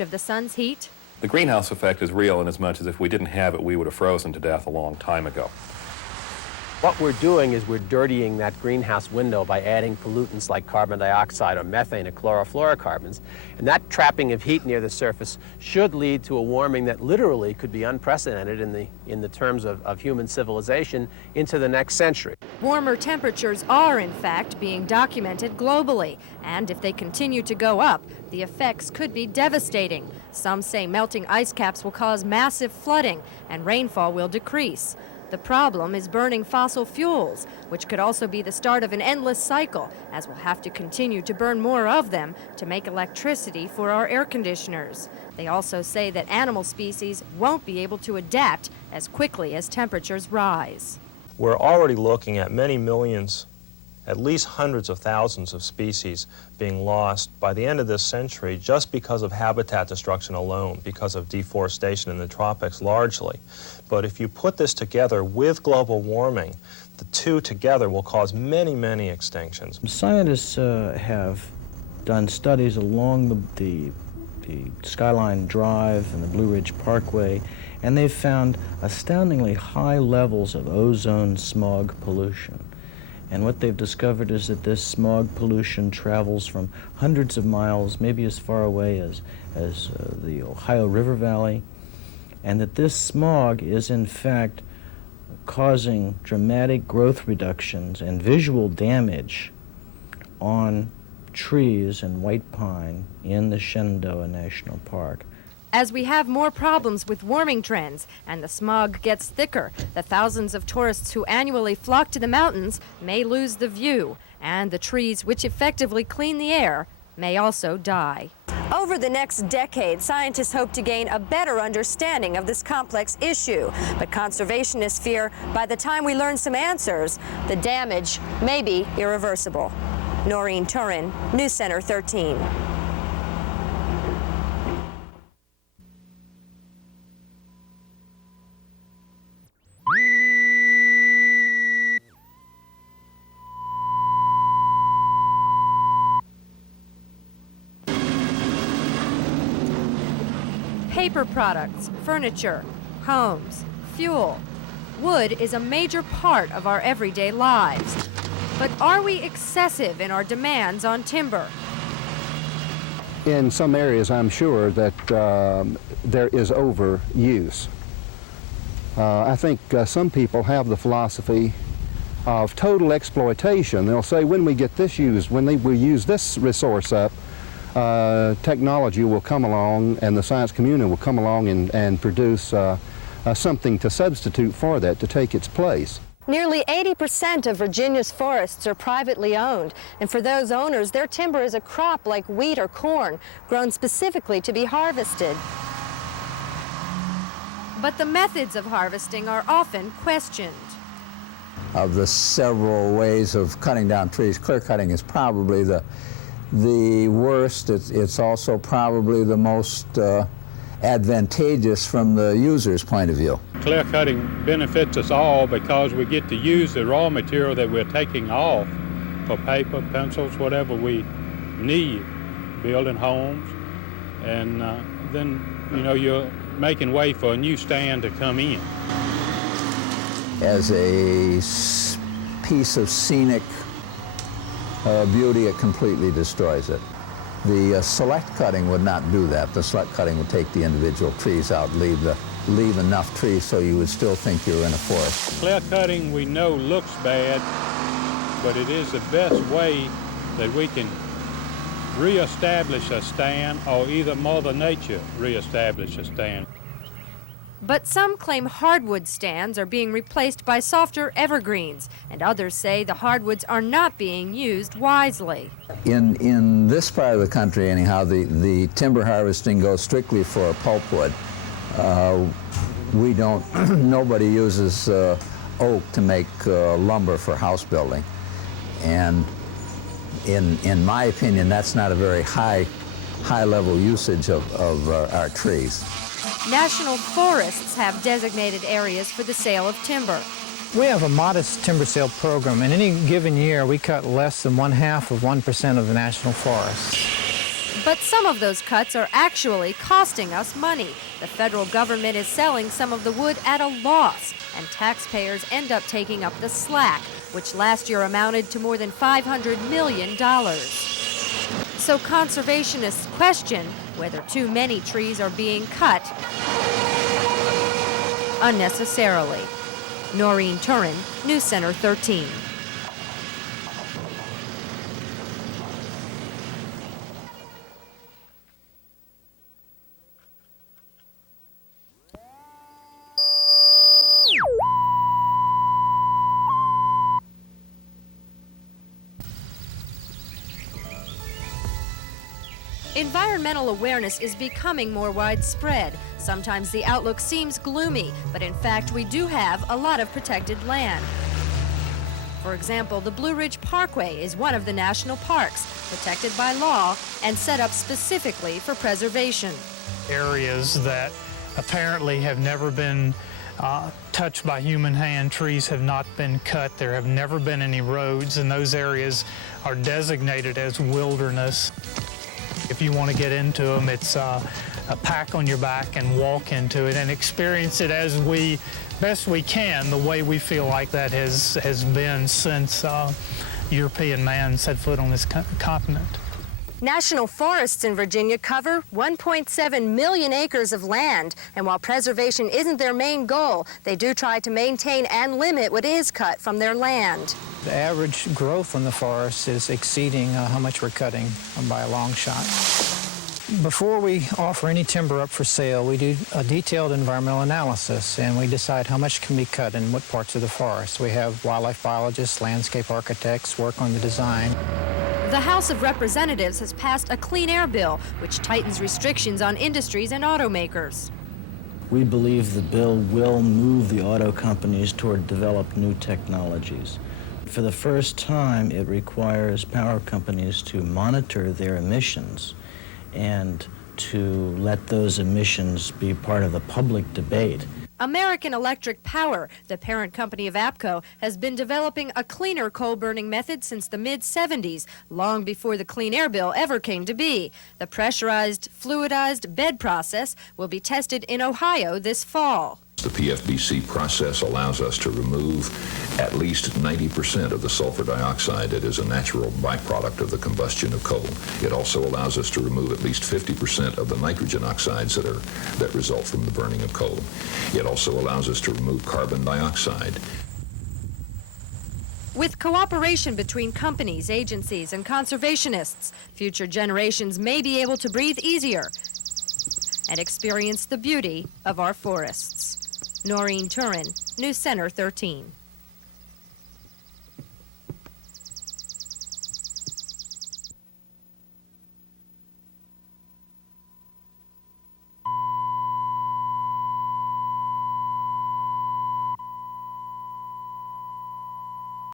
of the sun's heat? The greenhouse effect is real in as much as if we didn't have it, we would have frozen to death a long time ago. What we're doing is we're dirtying that greenhouse window by adding pollutants like carbon dioxide or methane or chlorofluorocarbons. And that trapping of heat near the surface should lead to a warming that literally could be unprecedented in the terms of human civilization into the next century. Warmer temperatures are, in fact, being documented globally. And if they continue to go up, the effects could be devastating. Some say melting ice caps will cause massive flooding and rainfall will decrease. The problem is burning fossil fuels, which could also be the start of an endless cycle, as we'll have to continue to burn more of them to make electricity for our air conditioners. They also say that animal species won't be able to adapt as quickly as temperatures rise. We're already looking at many millions, at least hundreds of thousands of species being lost by the end of this century just because of habitat destruction alone, because of deforestation in the tropics largely. But if you put this together with global warming, the two together will cause many, many extinctions. Scientists have done studies along the Skyline Drive and the Blue Ridge Parkway, and they've found astoundingly high levels of ozone smog pollution. And what they've discovered is that this smog pollution travels from hundreds of miles, maybe as far away as the Ohio River Valley, and that this smog is in fact causing dramatic growth reductions and visual damage on trees and white pine in the Shenandoah National Park. As we have more problems with warming trends and the smog gets thicker, the thousands of tourists who annually flock to the mountains may lose the view, and the trees which effectively clean the air may also die. Over the next decade, scientists hope to gain a better understanding of this complex issue, but conservationists fear by the time we learn some answers, the damage may be irreversible. Noreen, Turyn, News Center 13. Paper products, furniture, homes, fuel. Wood is a major part of our everyday lives. But are we excessive in our demands on timber? In some areas, I'm sure that there is overuse. I think some people have the philosophy of total exploitation. They'll say, when we get this used, when we use this resource up, technology will come along and the science community will come along and produce something to substitute for that, to take its place. Nearly 80% of Virginia's forests are privately owned, and for those owners, their timber is a crop like wheat or corn, grown specifically to be harvested. But the methods of harvesting are often questioned. Of the several ways of cutting down trees, clear cutting is probably the worst. It's also probably the most advantageous from the user's point of view. Clear cutting benefits us all because we get to use the raw material that we're taking off for paper, pencils, whatever we need, building homes, and then, you know, you're making way for a new stand to come in. As a piece of scenic beauty, it completely destroys it. The select cutting would not do that. The select cutting would take the individual trees out, leave enough trees so you would still think you're in a forest. Clear cutting, we know, looks bad, but it is the best way that we can reestablish a stand, or either Mother Nature reestablish a stand. But some claim hardwood stands are being replaced by softer evergreens, and others say the hardwoods are not being used wisely. In this part of the country, anyhow, the timber harvesting goes strictly for pulpwood. Nobody uses oak to make lumber for house building. And in my opinion, that's not a very high-level usage of our trees. National forests have designated areas for the sale of timber. We have a modest timber sale program. In any given year, we cut less than 1/2 of 1% of the national forest. But some of those cuts are actually costing us money. The federal government is selling some of the wood at a loss, and taxpayers end up taking up the slack, which last year amounted to more than $500 million. So conservationists question whether too many trees are being cut unnecessarily. Noreen, Turyn, News Center 13. Environmental awareness is becoming more widespread. Sometimes the outlook seems gloomy, but in fact we do have a lot of protected land. For example, the Blue Ridge Parkway is one of the national parks, protected by law and set up specifically for preservation. Areas that apparently have never been touched by human hand. Trees have not been cut. There have never been any roads, and those areas are designated as wilderness. If you want to get into them, it's a pack on your back and walk into it and experience it as best we can, the way we feel like that has been since European man set foot on this continent. National forests in Virginia cover 1.7 million acres of land, and while preservation isn't their main goal, they do try to maintain and limit what is cut from their land. The average growth in the forest is exceeding how much we're cutting by a long shot. Before we offer any timber up for sale, we do a detailed environmental analysis, and we decide how much can be cut in what parts of the forest. We have wildlife biologists, landscape architects work on the design. The House of Representatives has passed a clean air bill, which tightens restrictions on industries and automakers. We believe the bill will move the auto companies toward develop new technologies. For the first time, it requires power companies to monitor their emissions and to let those emissions be part of the public debate. American Electric Power, the parent company of APCO, has been developing a cleaner coal-burning method since the mid-'70s, long before the Clean Air Bill ever came to be. The pressurized, fluidized bed process will be tested in Ohio this fall. The PFBC process allows us to remove at least 90% of the sulfur dioxide that is a natural byproduct of the combustion of coal. It also allows us to remove at least 50% of the nitrogen oxides that result from the burning of coal. It also allows us to remove carbon dioxide. With cooperation between companies, agencies, and conservationists, future generations may be able to breathe easier and experience the beauty of our forests. Noreen, Turyn, News Center 13.